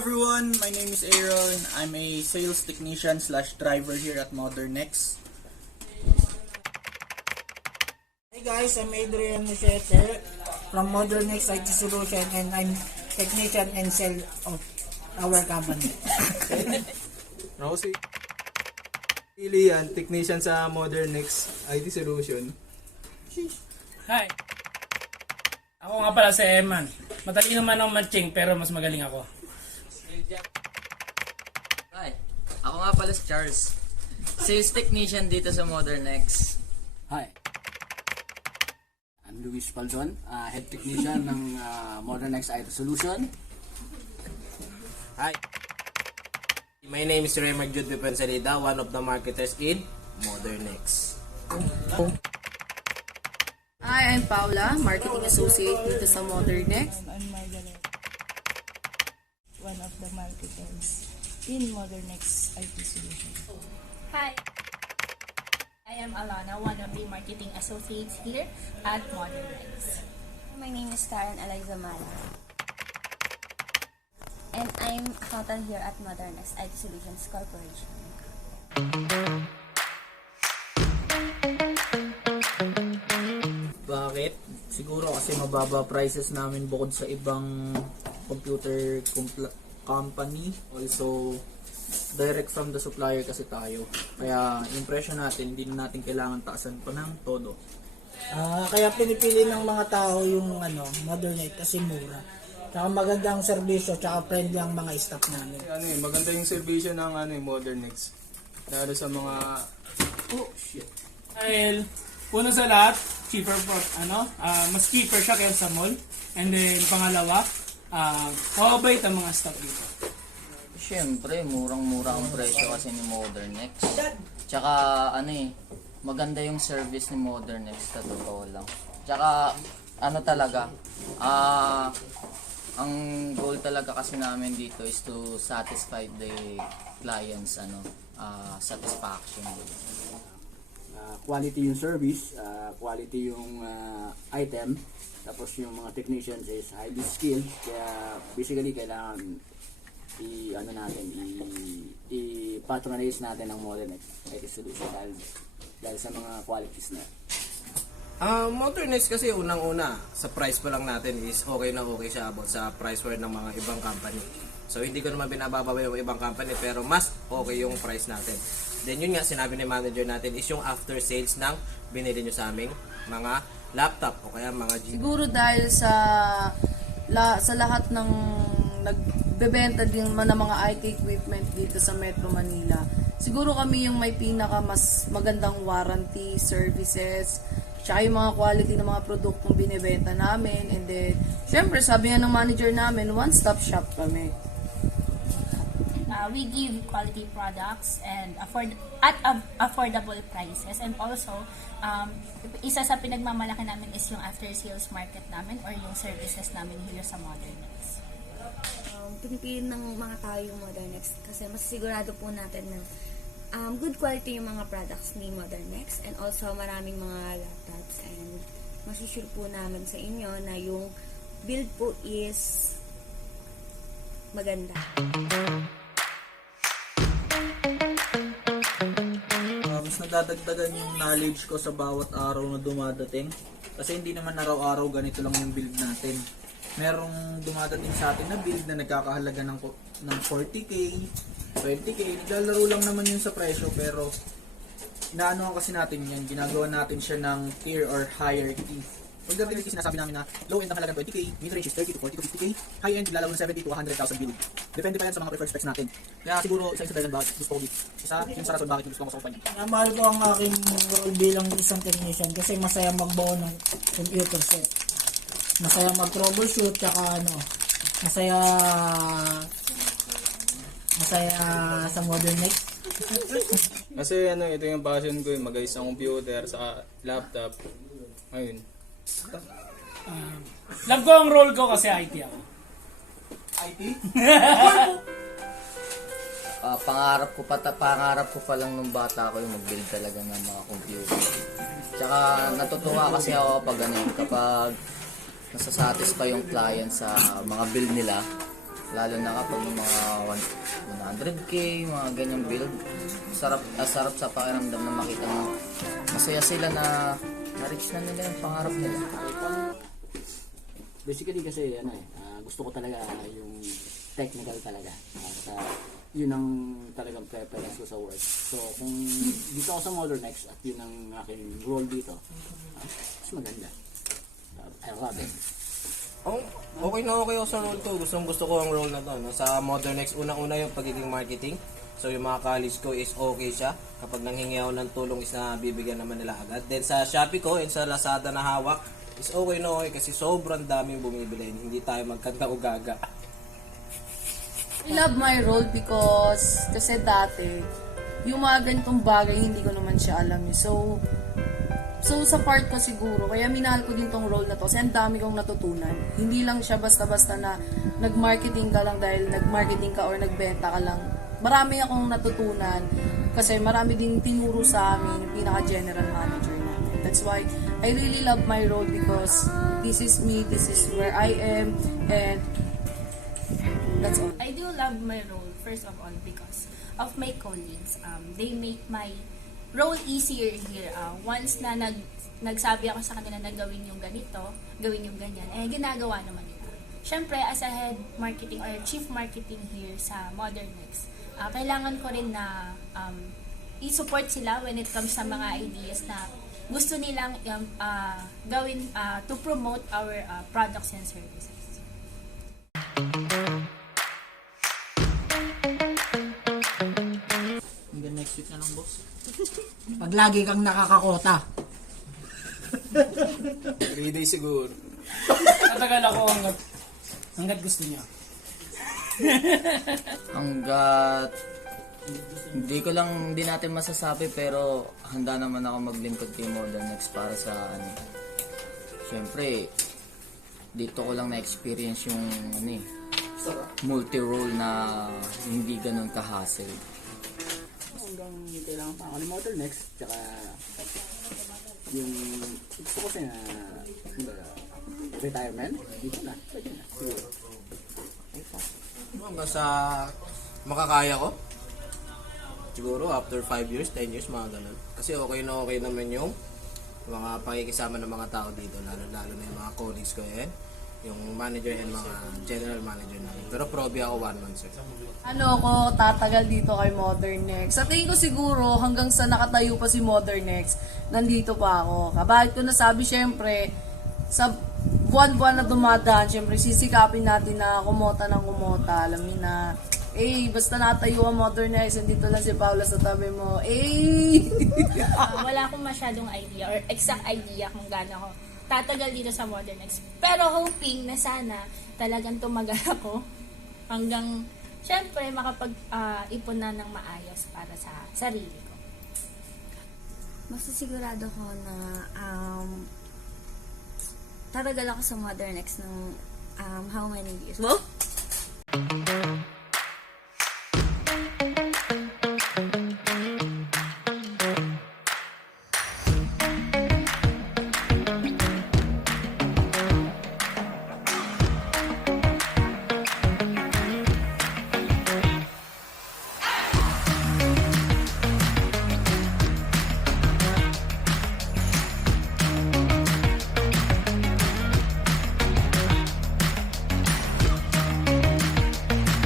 everyone, my name is Aaron. I'm a sales technician slash driver here at Modernex. Hey guys, I'm Adrian Muchete from Modernex IT Solution and I'm technician and sales of our company. Ako si Ilian, technician sa Modernex IT Solution. Hi! Ako nga pala si Eman. Matalino man ang matching pero mas magaling ako. Hi, ako nga pala si Charles. Sales technician dito sa Modernex. Hi. I'm Luis Paldon, head technician ng Modernex IT Solution. Hi, my name is Raymar Jude Pipensalida, one of the marketers in Modernex. Hi, I'm Paula, Marketing Associate dito sa Modernex. I'm Margaret, one of the marketers in Modernex IT Solution. Hi, I am Alana, one of the marketing associates here at Modernex. My name is Karen Eliza Mala. And I'm accountant here at Modernex IT Solutions Corporation. Bakit? Siguro kasi mababa prices namin bukod sa ibang computer company. Also, direct from the supplier kasi tayo. Kaya yung presyo natin, hindi na natin kailangan taasan pa ng todo. Kaya pinipili ng mga tao yung Modernex kasi mura. Tsaka magandang serbisyo, tsaka friendly ang mga staff namin. Maganda yung servisyo ng Modernex. Lalo sa mga Dahil, una sa lahat, cheaper po, mas cheaper siya kaysa sa mall. And then, pangalawa, mababait ang mga staff dito. Siyempre, murang-mura ang presyo kasi ni Modernex. Tsaka, maganda yung service ni Modernex, sa totoo lang. Tsaka, talaga, ang goal talaga kasi namin dito is to satisfy the clients, satisfaction. Quality yung service, quality yung item, tapos yung mga technicians is highly skilled, kaya basically kailangan i-patronize natin ang Modernex IT Solution dahil sa mga qualities na. Modernex kasi unang-una, sa price pa lang natin is okay na okay siya about sa price war ng mga ibang company. So hindi ko naman binababa yung ibang company pero mas okay yung price natin. Then yun nga sinabi ni manager natin is yung after sales ng binili nyo sa aming mga laptop o kaya mga Siguro dahil sa lahat ng nagbebenta din ng mga IT equipment dito sa Metro Manila. Siguro kami yung may pinaka mas magandang warranty, services, tsaka yung mga quality ng mga produktong binibenta namin. And then, syempre, sabi nga ng manager namin, one-stop shop kami. We give quality products and affordable prices. And also, isa sa pinagmamalaki namin is yung after-sales market namin or yung services namin here sa Modernex. Pinipili ng mga tao yung Modernex kasi mas sigurado po natin na good quality yung mga products ni Modernex and also maraming mga laptops and masusure po namin sa inyo na yung build po is maganda. Mas nadadagdagan yung knowledge ko sa bawat araw na dumadating. Kasi hindi naman araw-araw ganito lang yung build natin. Merong dumadating sa atin na build na nagkakahalaga ng 40k, 20k. Naglalaro lang naman yun sa presyo pero inaanohan kasi natin yan. Ginagawa natin siya ng tier or hierarchy. Pagdating kasi sinasabi namin na low end ang halaga 20k, mid range is 30 to 40 to 50k, high end lalaw ng 70 to 100,000 build. Depende pa yan sa mga preferred specs natin. Kaya siguro isa dahilan bakit gusto ko dito. Isa yung sa rason bakit gusto ko sa kumpanya. Mahal ko ang aking role bilang isang technician kasi masaya magbuo ng computer set. Masaya mag-troubleshoot, tsaka masaya sa Modernex. kasi ito yung passion ko, mag-ayos ng computer sa laptop. Ayun. Love ko ang role ko kasi IT ako. IT? Pangarap ko pa lang nung bata ako yung mag-build talaga ng mga computer. Tsaka natutuwa kasi ako kapag nasasatisfy yung client sa mga build nila. Lalo na kapag yung mga 100k, mga ganyang build. Sarap sa pakiramdam na makita mo. Masaya sila na na-reach na nila yung pangarap nila. Basically kasi gusto ko talaga yung technical talaga. Yun ang talagang preference ko sa work. So kung dito ako sa Modern X at yun ang aking role dito, mas maganda. I love it. Okay na okay ako sa role to. Gusto ko ang role na to. No? Sa Modern X, unang-una yung pagiging marketing. So yung mga college ko is okay siya. Kapag nanghingi ako ng tulong is bibigyan naman nila agad. Then sa Shopee ko and sa Lazada na hawak is okay na okay kasi sobrang daming bumibili. Hindi tayo magkanta o gaga. I love my role because kasi dati, yung mga ganitong bagay, hindi ko naman siya alam. So sa part ko siguro, kaya minahal ko din tong role na to kasi ang dami kong natutunan. Hindi lang siya basta-basta na nag-marketing ka lang dahil nag-marketing ka or nagbenta ka lang. Marami akong natutunan kasi marami ding tinuro sa amin yung pinaka-general manager namin. That's why I really love my role because this is me, this is where I am, and that's all. I do love my role, first of all, because of my colleagues. They make my role easier here. Once na nagsabi ako sa kanila na gawin yung ganito, gawin yung ganyan, ginagawa naman nila. Siyempre, as a head marketing or chief marketing here sa Modern X, kailangan ko rin na i-support sila when it comes sa mga ideas na gusto nilang gawin to promote our products and services. Hanggang next week na lang, boss. Pag lagi kang nakakakota. 3 days siguro. Tatagal ako hanggat gusto niya. Hanggat hindi natin masasabi pero handa naman ako maglingkod kay Modern X para sa syempre dito ko lang na-experience yung multi-role na hindi ganun ka-hassle. Hanggang kailangan pa ako ni Modern X, tsaka yung gusto ko siya retirement, dito na. Siguro. Hanggang sa makakaya ko. Siguro after 5 years, 10 years, mga ganun. Kasi okay naman yung mga pakikisama ng mga tao dito, lalo na yung mga colleagues ko yung manager and mga general manager namin. Pero probably ako 1 month, sir. Ako tatagal dito kay Modern X. Sa tingin ko siguro hanggang sa nakatayo pa si Modern X, nandito pa ako. Bakit ko nasabi, syempre, sa buwan-buwan na dumadaan, syempre sisikapin natin na kumota ng kumota. Alam niyo na, basta natayo ang Modern X, nandito lang si Paula sa tabi mo. Wala akong masyadong idea or exact idea kung gaano ako tatagal dito sa Modern X. Pero hoping na sana talagang tumagal ako hanggang syempre makapag-ipon na ng maayos para sa sarili ko. Masisigurado ko na tatagal ako sa Modern X ng how many years?